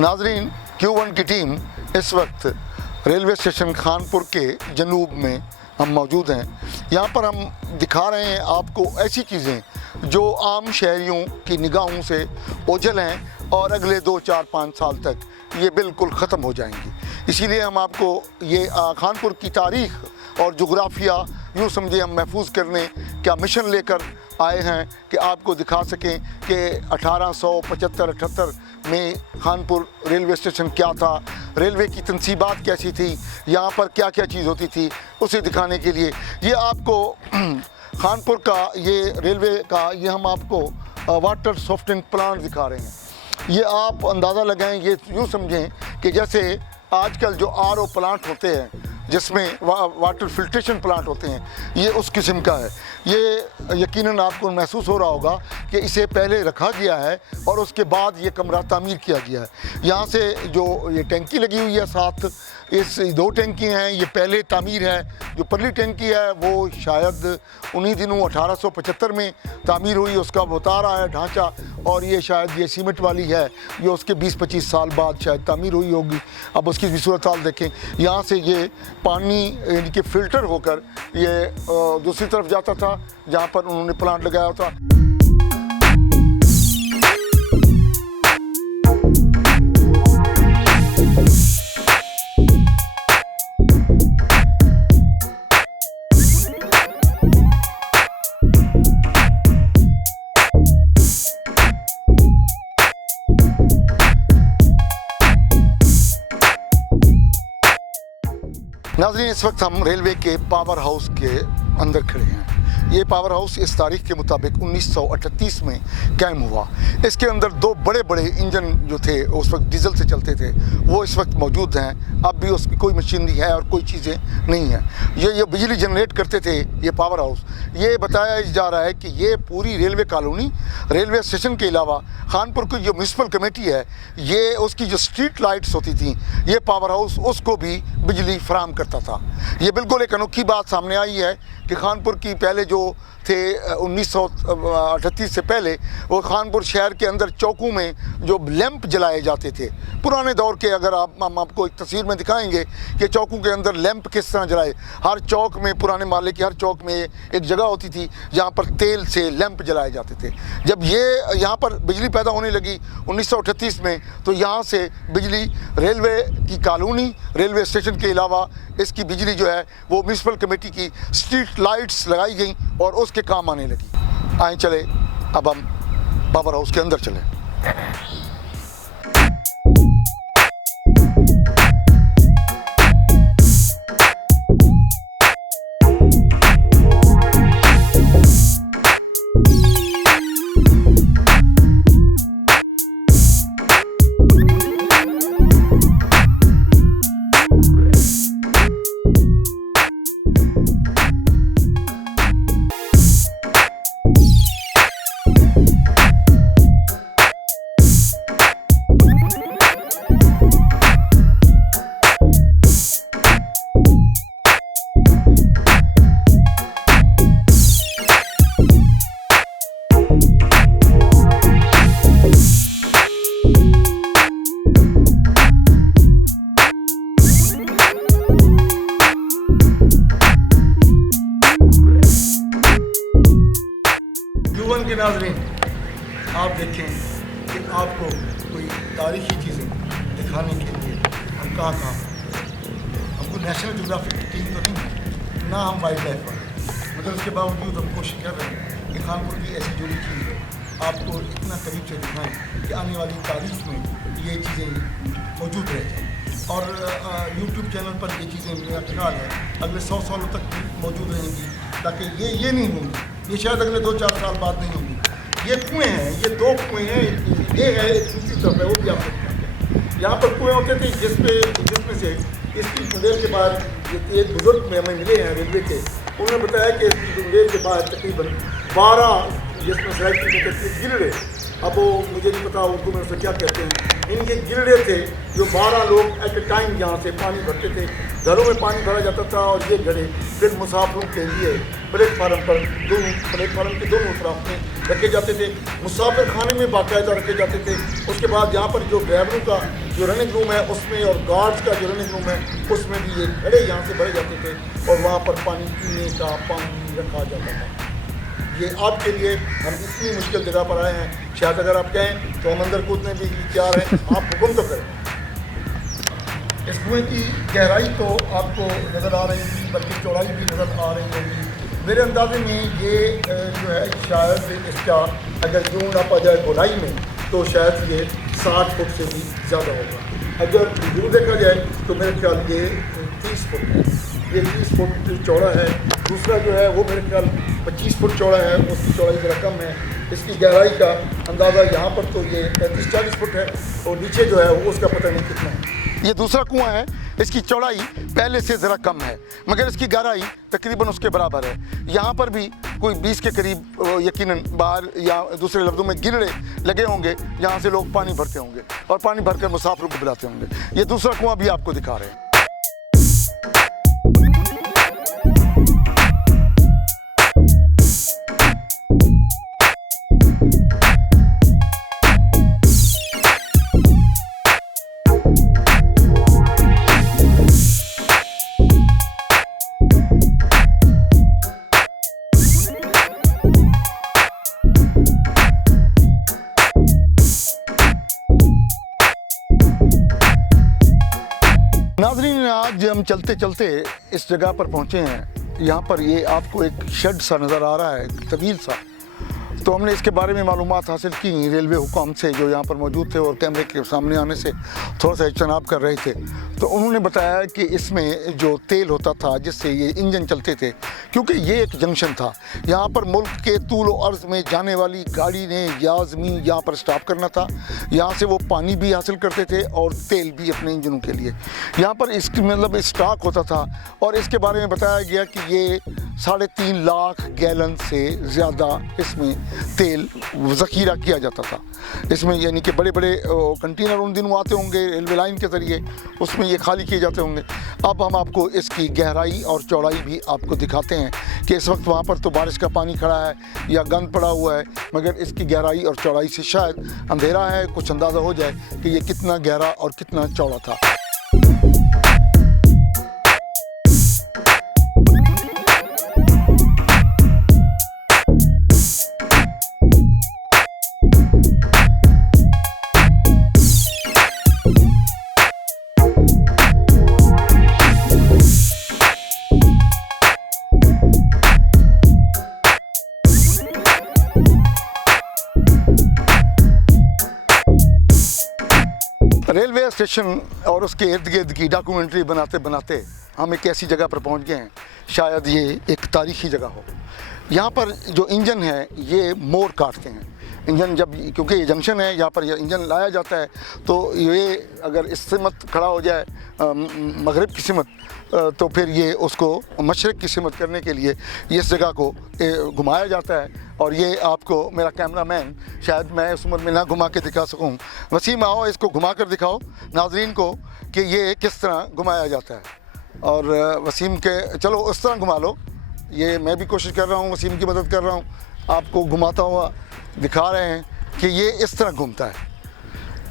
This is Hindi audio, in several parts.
नाजरीन, Q1 की टीम इस वक्त रेलवे स्टेशन खानपुर के जनूब में हम मौजूद हैं। यहाँ पर हम दिखा रहे हैं आपको ऐसी चीज़ें जो आम शहरियों की निगाहों से ओझल हैं और अगले 2, 4, 5 साल तक ये बिल्कुल ख़त्म हो जाएंगी। इसीलिए हम आपको ये खानपुर की तारीख़ और जोग्राफिया यूँ समझे हम महफूज करने का मिशन लेकर आए हैं कि आपको दिखा सकें कि 1875-78 में खानपुर रेलवे स्टेशन क्या था, रेलवे की तनसीबात कैसी थी, यहाँ पर क्या क्या चीज़ होती थी, उसे दिखाने के लिए ये आपको खानपुर का ये रेलवे का ये हम आपको वाटर सॉफ्टनिंग प्लांट दिखा रहे हैं। ये आप अंदाज़ा लगाएं, ये यूँ समझें कि जैसे आजकल जो RO प्लांट होते हैं जिसमें वाटर फिल्ट्रेशन प्लांट होते हैं, ये उस किस्म का है। ये यकीनन आपको महसूस हो रहा होगा कि इसे पहले रखा गया है और उसके बाद ये कमरा तामीर किया गया है। यहाँ से जो ये टंकी लगी हुई है साथ, इस 2 टंकी हैं, ये पहले तामीर है। जो परली टंकी है वो शायद उन्हीं दिनों 1875 में तामीर हुई, उसका बता रहा है ढांचा, और ये शायद ये सीमेंट वाली है, ये उसके 20-25 साल बाद शायद तामीर हुई होगी। अब उसकी भी सूरत हाल देखें। यहाँ से ये पानी यानी कि फ़िल्टर होकर ये दूसरी तरफ जाता था जहाँ पर उन्होंने प्लांट लगाया था। नाज़रीन, इस वक्त हम रेलवे के पावर हाउस के अंदर खड़े हैं। ये पावर हाउस इस तारीख के मुताबिक 1938 में कायम हुआ। इसके अंदर 2 बड़े बड़े इंजन जो थे उस वक्त डीजल से चलते थे, वो इस वक्त मौजूद हैं। अब भी उसकी कोई मशीनरी है और कोई चीज़ें नहीं हैं। ये बिजली जनरेट करते थे ये पावर हाउस। ये बताया जा रहा है कि ये पूरी रेलवे कॉलोनी, रेलवे स्टेशन के अलावा खानपुर की जो म्यूनसिपल कमेटी है, ये उसकी जो स्ट्रीट लाइट्स होती थी, ये पावर हाउस उसको भी बिजली फराहम करता था। ये बिल्कुल एक अनोखी बात सामने आई है कि खानपुर की पहले जो थे 1938 से पहले वो खानपुर शहर के अंदर चौकों में जो लैंप जलाए जाते थे पुराने दौर के, अगर हम आपको एक तस्वीर में दिखाएंगे कि चौकों के अंदर लैंप किस तरह जलाए। हर चौक में, पुराने माले की हर चौक में एक जगह होती थी जहाँ पर तेल से लैंप जलाए जाते थे। जब ये यहाँ पर बिजली पैदा होने लगी 1938 में, तो यहाँ से बिजली रेलवे की कॉलोनी, रेलवे स्टेशन के अलावा इसकी बिजली जो है वो म्यूनसिपल कमेटी की स्ट्रीट लाइट्स लगाई गई और उसके काम आने लगी। आए चले अब हम पावर हाउस के अंदर चले। Q1 के नाज़रीन, आप देखें कि आपको कोई तारीख़ी चीज़ें दिखाने के लिए हम कहाँ हमको नेशनल जोग्राफिक की टीम तो नहीं है ना, हम वाइल्ड लाइफ वाले, मगर उसके बावजूद हम कोशिश कर रहे हैं कि खानपुर की ऐसी जुड़ी चीज़ आपको इतना करीब से दिखाएं कि आने वाली तारीख में ये चीज़ें मौजूद रह जाएँ। और YouTube चैनल पर ये चीज़ें मेरा ख्याल है अगले 100 सालों तक मौजूद रहेंगी, ताकि ये नहीं होंगी, ये शायद अगले 2-4 साल बाद नहीं होंगी। ये कुएँ हैं, ये 2 कुएँ हैं, ये है एक दूसरी तरफ है, वो भी आपको दिखाते हैं। यहाँ पर कुएँ होते थे जिसमें से इसकी मुंडेर के बाद एक बुजुर्ग में हमें मिले हैं रेलवे के, उन्होंने बताया कि इसकी मुंडेर के बाद तकरीबन 12 जिसमें सराइकी गिरड़े, अब वो मुझे नहीं पता उर्दू में उसे क्या कहते हैं, इनके गिरड़े थे जो 12 लोग एट ए टाइम यहाँ से पानी भरते थे। घरों में पानी भरा जाता था और ये घड़े फिर मुसाफिरों के लिए प्लेटफार्म के दोनों तरफ में रखे जाते थे, मुसाफिर खाने में बाकायदा रखे जाते थे। उसके बाद यहाँ पर जो ड्राइवरों का जो रनिंग रूम है उसमें और गार्ड्स का जो रनिंग रूम है उसमें भी ये घड़े यहाँ से भरे जाते थे और वहाँ पर पानी पीने का पानी रखा जाता था। ये आपके लिए हम इतनी मुश्किल जगह पर आए हैं, शायद अगर आप कहें तो हम अंदर कूदने भी तैयार हैं, आप हुक्म तो करें। इस कुएँ की गहराई तो आपको नज़र आ रही थी, बल्कि चौड़ाई भी नज़र आ रही होगी। मेरे अंदाजे में ये जो है शायद इसका अगर यूँ नापा जाए गोलाई में तो शायद ये 60 फुट से भी ज़्यादा होगा। अगर यूँ देखा जाए तो मेरे ख्याल ये 30 फुट है, ये 30 फुट चौड़ा है। दूसरा जो है वो मेरे ख्याल 25 फुट चौड़ा है, उसकी चौड़ाई ज़रा कम है। इसकी गहराई का अंदाज़ा यहाँ पर तो ये 35-40 फुट है और नीचे जो है वो उसका पता नहीं कितना है। ये दूसरा कुआं है, इसकी चौड़ाई पहले से ज़रा कम है मगर इसकी गहराई तकरीबन उसके बराबर है। यहाँ पर भी कोई 20 के करीब यकीनन बाहर या दूसरे लफ्ज़ों में गिरड़े लगे होंगे जहाँ से लोग पानी भरते होंगे और पानी भरकर मुसाफिरों को पिलाते होंगे। ये दूसरा कुआं भी आपको दिखा रहे हैं। नाज़रीन, आज हम चलते चलते इस जगह पर पहुँचे हैं। यहाँ पर ये आपको एक शेड सा नज़र आ रहा है, तवील सा। तो हमने इसके बारे में मालूमात हासिल की रेलवे हुकाम से जो यहाँ पर मौजूद थे और कैमरे के सामने आने से थोड़ा सा इज्तनाब कर रहे थे। तो उन्होंने बताया कि इसमें जो तेल होता था जिससे ये इंजन चलते थे, क्योंकि ये एक जंक्शन था, यहाँ पर मुल्क के तूल व अर्ज़ में जाने वाली गाड़ी ने या ज़मीन यहाँ पर स्टॉप करना था। यहाँ से वो पानी भी हासिल करते थे और तेल भी अपने इंजनों के लिए। यहाँ पर इसकी मतलब स्टॉक होता था और इसके बारे में बताया गया कि ये 3.5 लाख गैलन से ज़्यादा इसमें तेल ज़ख़ीरा किया जाता था। इसमें यानी कि बड़े बड़े कंटेनर उन दिनों आते होंगे रेलवे लाइन के ज़रिए, उसमें ये खाली किए जाते होंगे। अब हम आपको इसकी गहराई और चौड़ाई भी आपको दिखाते हैं कि इस वक्त वहाँ पर तो बारिश का पानी खड़ा है या गंद पड़ा हुआ है, मगर इसकी गहराई और चौड़ाई से शायद अंधेरा है, कुछ अंदाज़ा हो जाए कि ये कितना गहरा और कितना चौड़ा था। रेलवे स्टेशन और उसके इर्द गिर्द की डॉक्यूमेंट्री बनाते बनाते हम एक ऐसी जगह पर पहुंच गए हैं, शायद ये एक तारीखी जगह हो। यहाँ पर जो इंजन है ये मोड़ काटते हैं। इंजन जब, क्योंकि ये जंक्शन है, यहाँ पर ये इंजन लाया जाता है, तो ये अगर इस सिमत खड़ा हो जाए मगरिब की सिमत, तो फिर ये उसको मशरक़ की सिमत करने के लिए इस जगह को घुमाया जाता है। और ये आपको मेरा कैमरामैन, शायद मैं इस उम्र में ना घुमा के दिखा सकूं, वसीम आओ इसको घुमा कर दिखाओ नाजरीन को कि ये किस तरह घुमाया जाता है। और वसीम के चलो उस तरह घुमा लो, ये मैं भी कोशिश कर रहा हूँ, वसीम की मदद कर रहा हूँ, आपको घुमाता हुआ दिखा रहे हैं कि ये इस तरह घूमता है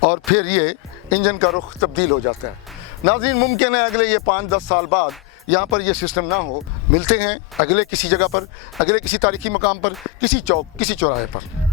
और फिर ये इंजन का रुख तब्दील हो जाता है। नाज़रीन, मुमकिन है अगले ये 5-10 साल बाद यहाँ पर ये सिस्टम ना हो। मिलते हैं अगले किसी जगह पर, अगले किसी तारीखी मकाम पर, किसी चौक, किसी चौराहे पर।